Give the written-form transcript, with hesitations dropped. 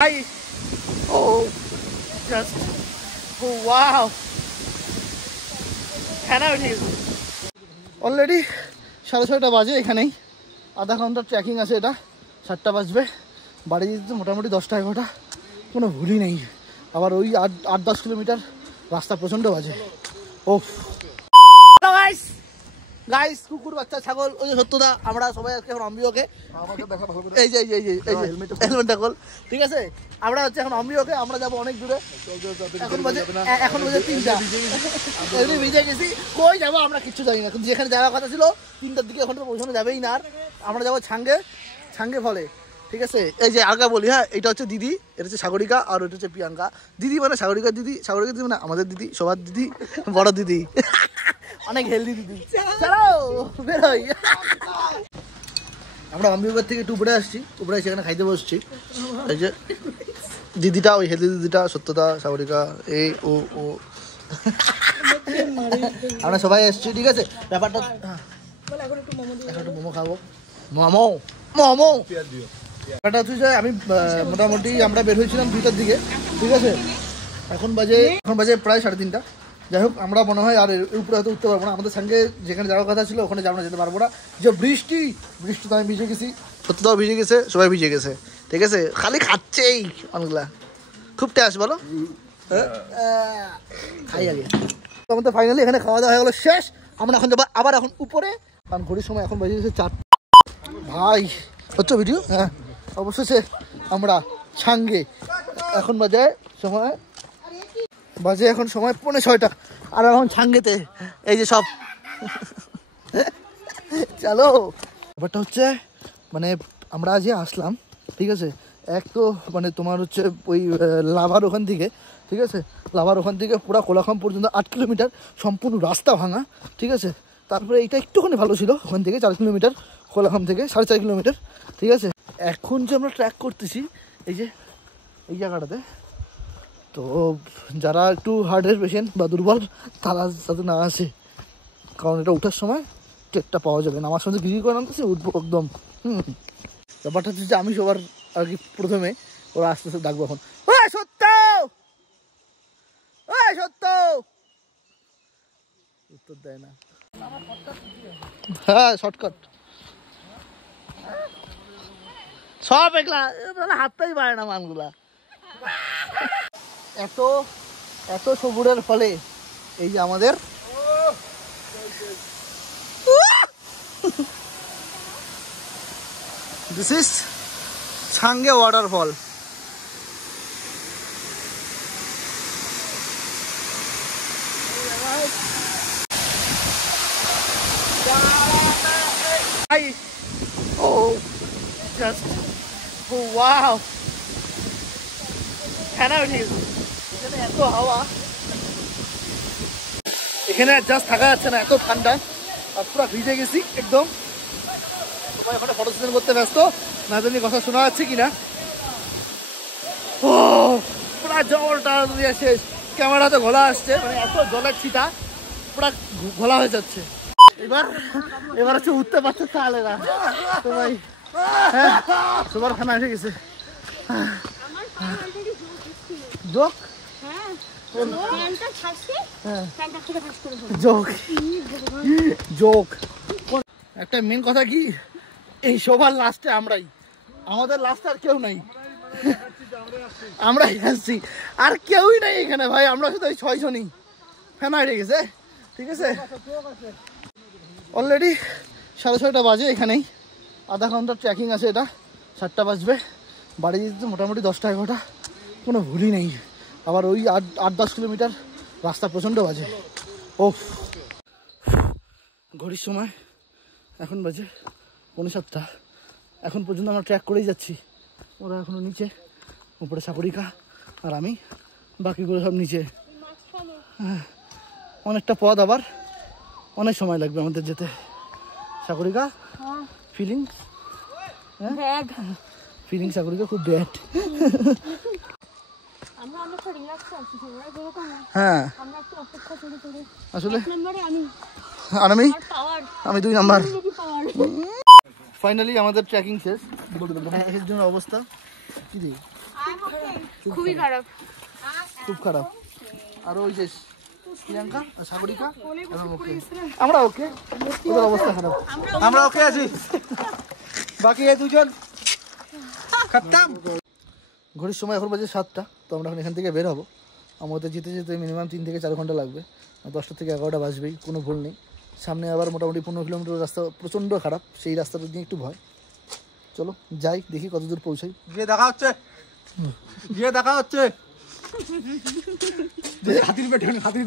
Hi. Oh, just oh wow. Can I believe? Already 6:30 বাজে এখানেই আধা ঘন্টার ট্রেকিং আছে এটা 7টা বাজবে বাড়ি যেতে মোটামুটি 10টা-11টা কোনো ভুলই নেই আবার ওই 8-10 কিলোমিটার রাস্তা প্রচন্ড বাজে ওফ গাইস গাইস কুকুর বাচ্চা ছাগল ওই যে সত্যদা আমরা সবাই আজকে এখন অম্বিওকে আমাকে দেখা ভালো করে এই যে হেলমেটটা খোল ঠিক আছে আমরা হচ্ছে এখন অম্বিওকে আমরা যাব অনেক দূরে এখন বাজে 3টা এমনি ভিজে গেছি কই যাব আমরা কিচ্ছু জানি না যেখানে যাওয়ার কথা ছিল 3টার দিকে এখন তো পৌঁছানো যাবেই না আর আমরা যাব ছাঙ্গে ফলে ঠিক আছে এই যে আগে বলি হ্যাঁ এটা হচ্ছে দিদি এটা হচ্ছে সাগরিকা আর ওটা হচ্ছে প্রিয়াঙ্কা দিদি মানে সাগরিকা দিদি মানে আমাদের দিদি সবার দিদি বড় দিদি অনেক হেলদি দিদি চলো বেরোই আমরা অম্বিকার থেকে একটু উপরে আসছি উপরে সেখানে খাইতে বসছি এই যে দিদিটা ওই হেলদি দিদিটা সত্যতা সাগরিকা এই ও আমরা সবাই এসছি ঠিক আছে ব্যাপারটা এখন একটু মোমো খাবো মোমো ব্যাপারটা হচ্ছে যে আমি মোটামুটি আমরা বের হয়েছিলাম 2টার দিকে ঠিক আছে এখন বাজে প্রায় 3:30 যাই হোক আমরা মনে হয় আর উপরে হয়তো উঠতে পারবো না আমাদের সঙ্গে যেখানে যাওয়ার কথা ছিল ওখানে যাবো না যেতে পারবো না যে বৃষ্টিতে আমি ভিজে গেছি সত্যতাও ভিজে গেছে সবাই ভিজে গেছে ঠিক আছে খালি খাচ্ছেই অনেকগুলা খুব টেস্ট বলো খাই আগে আমাদের ফাইনালি এখানে খাওয়া দাওয়া হয়ে গেলো শেষ আমরা এখন যাবো আবার এখন উপরে কারণ ঘড়ির সময় এখন বাজে গেছে 4 ভাই হচ্ছে ভিডিও হ্যাঁ অবশেষে আমরা ছাঙ্গে এখন বাজে এখন সময় 5:45 আর এখন ছাঙ্গেতে এই যে সব চলো ব্যাপারটা হচ্ছে মানে আমরা আজ আসলাম ঠিক আছে এক তো মানে তোমার হচ্ছে ওই লাভার ওখান থেকে ঠিক আছে লাভার ওখান থেকে পুরো কোলাখাম পর্যন্ত 8 কিলোমিটার সম্পূর্ণ রাস্তা ভাঙা ঠিক আছে তারপরে এইটা একটুখানি ভালো ছিল ওখান থেকে 4 কিলোমিটার কোলাখাম থেকে 4.5 কিলোমিটার ঠিক আছে এখন যে আমরা ট্র্যাক করতেছি এই যে এই জায়গাটাতে তো যারা একটু হার্টের পেশেন্ট বা দুর্বল তারা যাতে না আসে কারণ এটা ওঠার সময় ট্রেকটা পাওয়া যাবে না আমার সঙ্গে গিরি করে নামতেছি উঠবো একদম ব্যাপারটা হচ্ছে যে আমি সবার আর কি প্রথমে ওরা আস্তে আস্তে ডাকবো এখন সত্য উত্তর দেয় না হ্যাঁ শর্টকাট সব একলা হাতটাই পারে না মানগুলা এত সবুরের ফলে এই যে আমাদের this is ছাঙ্গে waterfall just oh wow can I believe এখানে এত হাওয়া এখানে জাস্ট থাকা যাচ্ছে না এত ঠান্ডা আর পুরো ভিজে গেছি একদম সবাই এখন ফটো সেশন করতে ব্যস্ত না জানি কথা শোনা যাচ্ছে কিনা ও পুরো জলটা দিয়ে শেষ ক্যামেরাতে ঘোলা আসছে মানে এত জলের ছিটা পুরো ঘোলা হয়ে যাচ্ছে এবার হচ্ছে উঠতে পারছে তাহলে না তো ভাই হ্যাঁ সবার খানা এসে গেছে জোক একটা মেন কথা কি এই সবার লাস্টে আমরাই আমাদের লাস্টে আর কেউ নাই আমরাই আসছি আর কেউই নাই এখানে ভাই আমরা শুধু ওই 6 জনই ফ্যান হয়ে গেছে ঠিক আছে অলরেডি 6:30 বাজে এখানেই আধা ঘন্টার ট্রেকিং আছে এটা 7টা বাজবে বাড়ি যেতে মোটামুটি 10টা-11টা কোনো ভুলই নেই আবার ওই 8-10 কিলোমিটার রাস্তা প্রচণ্ড বাজে ওফ ঘড়ির সময় এখন বাজে 7:45 এখন পর্যন্ত আমরা ট্র্যাক করেই যাচ্ছি ওরা এখনও নিচে উপরে সাগরিকা আর আমি বাকিগুলো সব নিচে হ্যাঁ অনেকটা পথ আবার অনেক সময় লাগবে আমাদের যেতে সাগরিকা ফিলিংস সাগরিকা খুব ব্যাড হ্যাঁ আসলে আমি 2 নাম্বার ফাইনালি আমাদের ট্রেকিং শেষ অবস্থা কি খুবই খারাপ, খুব খারাপ। আর ওই যে প্রিয়াঙ্কা আর সাগরিকা এবং ওকে, আমরা ওকে, ওদের অবস্থা খারাপ। আমরা ওকে আছি, বাকি এই দুজন খতম। ঘড়ির সময় এখন বাজে 7টা, তো আমরা এখন এখান থেকে বের হবো। আমাদের যেতে যেতে মিনিমাম 3 থেকে 4 ঘন্টা লাগবে। 10টা থেকে 11টা বাজবেই, কোনো ভুল নেই। সামনে আবার মোটামুটি 15 কিলোমিটার রাস্তা, প্রচণ্ড খারাপ, সেই রাস্তাটা নিয়ে একটু ভয়। চলো যাই, দেখি কত দূর পৌঁছাই। গিয়ে দেখা হচ্ছে, গিয়ে দেখা হচ্ছে। হাতির পেটে, হাতির